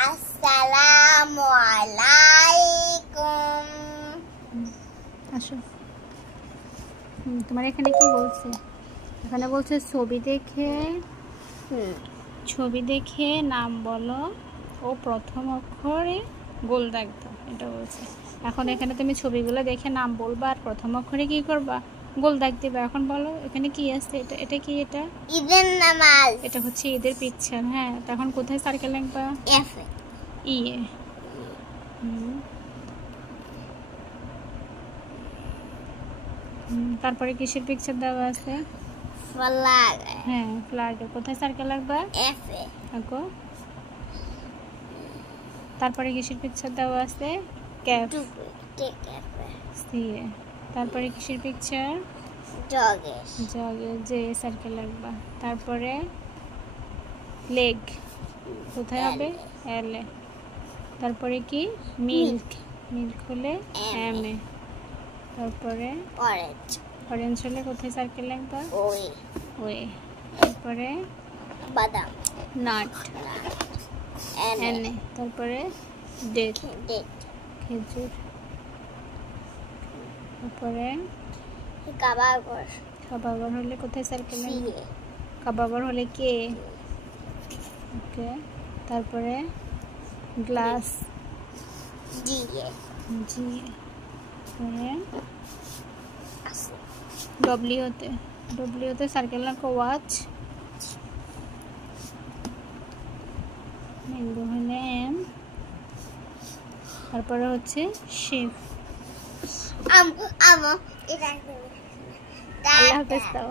আসসালামু আলাইকুম। আসো। তোমার এখানে কি বলছে? এখানে বলছে ছবি দেখে নাম বলো ও প্রথম অক্ষরে গোল দাগ দাও, এটা বলছে। এখন এখানে তুমি ছবিগুলো দেখে নাম বলবা আর প্রথম অক্ষরে কি করবা? গোল দাগ দিবা। এখন বলো এখানে কি আছে? এটা কি? এটা ঈদের নামাজ। এটা হচ্ছে ঈদের পিকচার। হ্যাঁ, তখন কোথায় সার্কেল আঁকবা? এফ ই এ। তারপরে কিসের পিকচার দেওয়া আছে? ফ্ল্যাগ। হ্যাঁ, ফ্ল্যাগে কোথায় সার্কেল আঁকবা? এফ এ আঁকো। তারপরে কিসের পিকচার দেওয়া আছে? ক্যাপ। সি এ। তারপরে কিসের পিকচার? জগের। যে সার্কেল আঁকবা। তারপরে লেগ কোথায় হবে? এল এ। তারপরে কি? মিল্ক হলে এম এ। তারপরে অরেঞ্জ হলে কোথায় সার্কেল আঁকবা? ওয়ে। তারপরে বাদাম। Nut N A. তারপরে ডেট খেজুর। তারপরে কাবাগর হলে কোথায় সার্কেল আঁকবা? কাবাগর হলে কে? ওকে। তারপরে গ্লাস জি এ। ডব্লিউতে সার্কেল আঁকো ওয়াচ। ম্যাঙ্গো হলে এম। তারপরে হচ্ছে শেফ। আল্লাহ হাফেজ দাও।